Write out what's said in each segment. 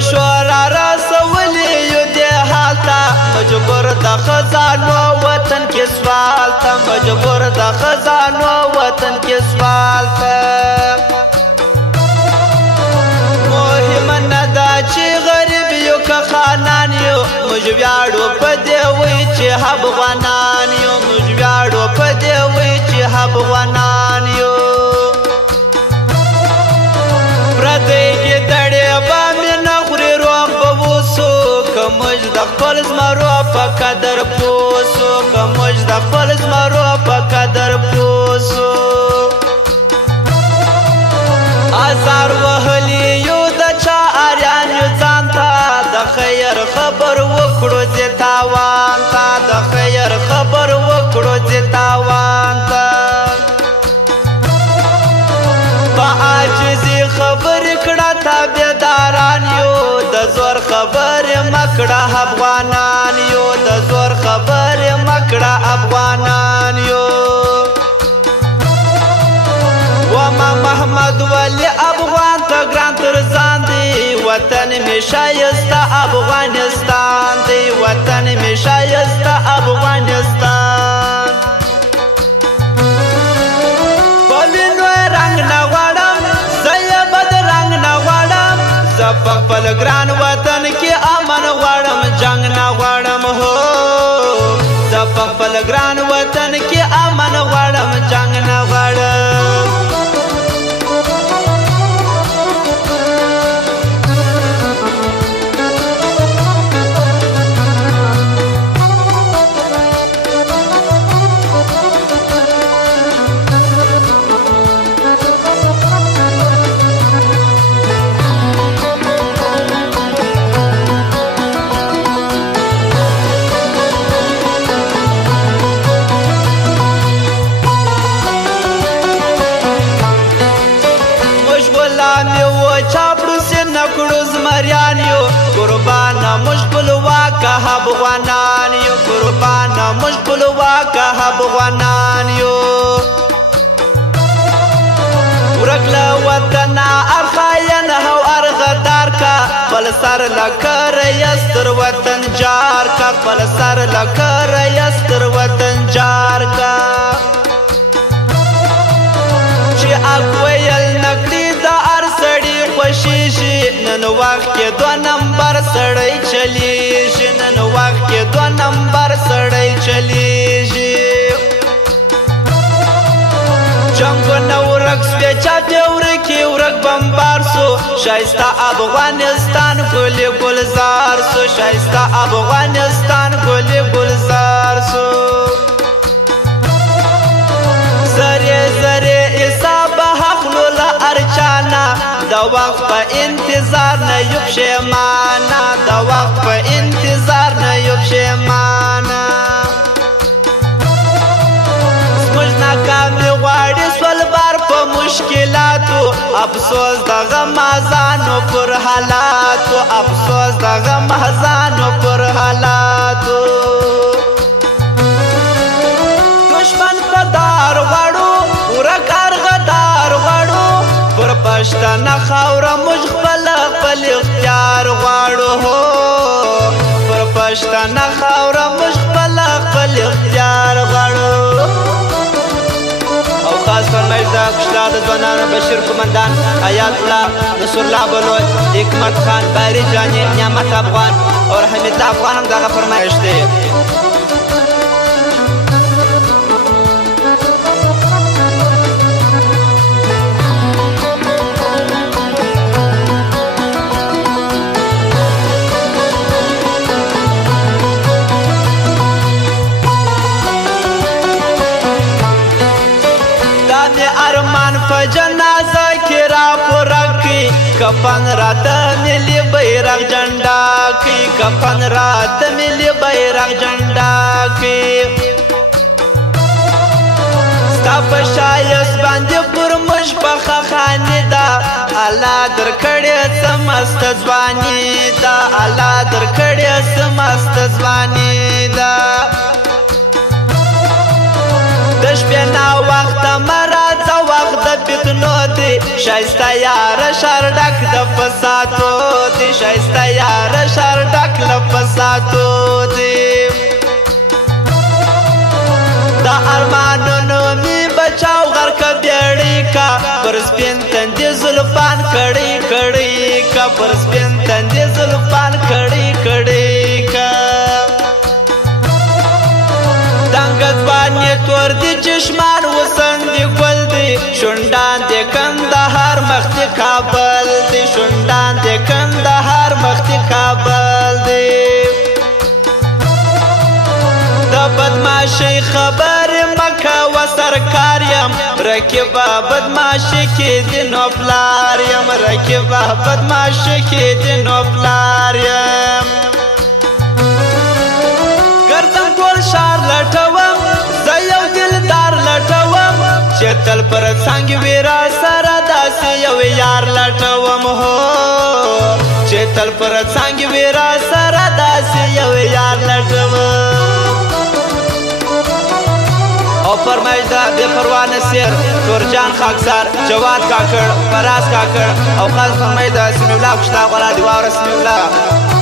شورا رسولی یو دی حالتا مجبور د خزانو وطن کې سوال تا مجبور د خزانو وطن کې سوال تا مهم نه دا چې غریب یو که خانان یو موږ ویاړو په دې وی چې افغانان یو موږ ویاړو په دې وی چې افغانان یو خپل زمرو په قدر پوسو کمج د خپل زمرو په قدر پوسو ازار وهلی یو د چا اریان یو ځان ته د خیر خبر وکړو زه تاوان ته د خیر خبر وکړو زه تاوان ته په عاجزي خبر کړه تابعداران یو د زور خبر مکړه افغانان یو د زور خبر مکړه افغانان یو وما محمد ولی افغان ته ګران تر ځان دی وطن می شایسته افغانستان دی وطن می شایسته افغانستان پوینو رنگ نه غواړم زه بد رنگ نه غواړم زه په خپل ګران وطن کې امن غواړم جنگ نه غواړم هو زه په خپل ګران وطن کې امن غواړم جنگ نه غواړم افغانان یو قربان مشغول واکه افغانان یو ورکله وطن ارخاین هو ارغدار کا بل سر لکر یستر وطن جار کا بل سر لکر یستر وطن جار کا چې اګویل نکړي د ارسړي خوشي شي نن وخت کې 2 نمبر سړی چلیږي نن وخت کې 2 نمبر سړی چلیږي جنگونه ورک سوی چا دې ورکې ورک بمبار سو شایسته افغانستان ګلې ګلزار سو شایسته افغانستان ګلې ګلزار سو زره زره حساب حقلو له ارچانا د وخت په انتظار نه یو پښیمانه د وخت په انتظار نه یو پښیمانه زموږ ناکامي غواړي سول بار په مشکلاتو افسوس د غمازانو پر حالاتو افسوس د غمازانو پر حالاتو دشمن په دار غواړو ورک ارغدار غواړو پر پښتنه خاوره موږ خپل خپل اختیار غواړو هو پر پښتنه خاوره موږ خپل خپل اختیار غواړو او خاص فرمایش د کشرا د ځوانانو بشیر قومندان حیات الله نصر الله بلوچ حکمت خان باری جانی نعمت افغان اور حمید الله افغان هم دغه فرمایش دی کفن رات ملی بیرغ جنډا کی کفن رات ملی بیرغ جنډا کی ستا په شایست باندې پر مشبخه خانه دا الله درکړې سمست ځواني دا الله درکړې سمست ځواني دا د شپې نا وخت مراد وخت د فتنو دی شایسته یار شر ډک د فساتو دی شایسته یار شر ډک له فساتو دی دا ارمانونو می بچاو غرق بیړی کا پر سپین تندې زلفان کړي کړي کا پر سپین تندې زلفان کړي کړي کا دنګ ځواني تور دي چشمان وسن دي ګل دي شونډان دي کندهار مخ دي کابل دي شونډان دي کندهار مخ دي کابل دي د بدمعشۍ خبر مکه و سرکار یم رکیبه بدمعشۍ کې د نو پلار یم رکیبه بدمعشۍ کې د نو پلار یم ګرځم ټول ښار لټوم زه یو دلدار لټوم چې تل پر څنګ وي را سره داسې یو یار لټوم هو چې تل پر څنګ وي را سره داسې یو یار لټوم او فرمایش دا بے پروا نصیر تورجان خاکسار جواد کاکړ فراز کاکړ او خاص فرمایش دا سمیع الله خوشلا غلا دی واور سمیع الله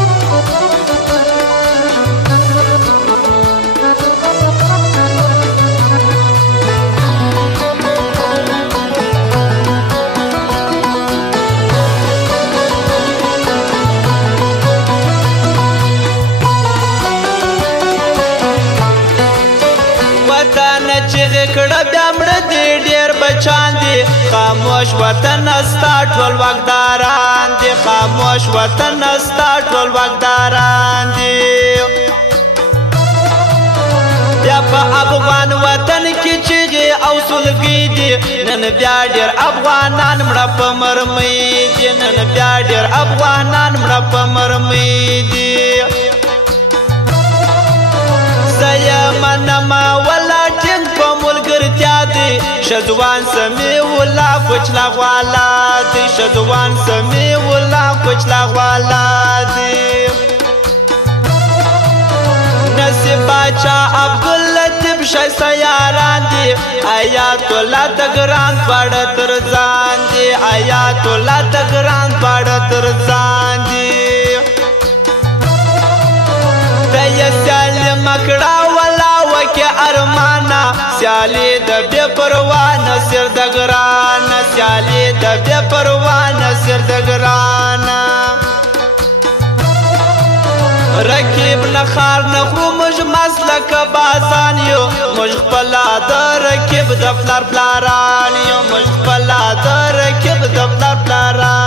کړه بیا مړه دي ډېر بچان دي خاموش وطن ستا ټول واکداران دي خاموش وطن ستا ټول واکداران دي بیا په افغان وطن کې چیغې او سلګۍ دي نن بیا ډېر افغانان مړه په مرمۍ دي نن بیا ډېر افغانان مړه په مرمۍ دي زه یې منمه ولا ټینګ په ملګرتیا دي شهزوان سمیع الله کوچلا غوالا دي شهزوان سمیع الله کوچلا غوالا دي نصیب باچا عبداللطیف شایسته یاران دي آیات الله د ګران پاړه تر ځان دي آیات الله د ګران پاړه تر ځان دي سیالی مکڑا والا وکی ارمانا سیالی دا بے پروانا سر دگرانا سیالی دا بے پروانا سر دگرانا رکیب نخار نخو مج مسلک بازان یو مج خپلا دا رکیب دا فلار پلاران یو مج خپلا دا رکیب دا فلار پلاران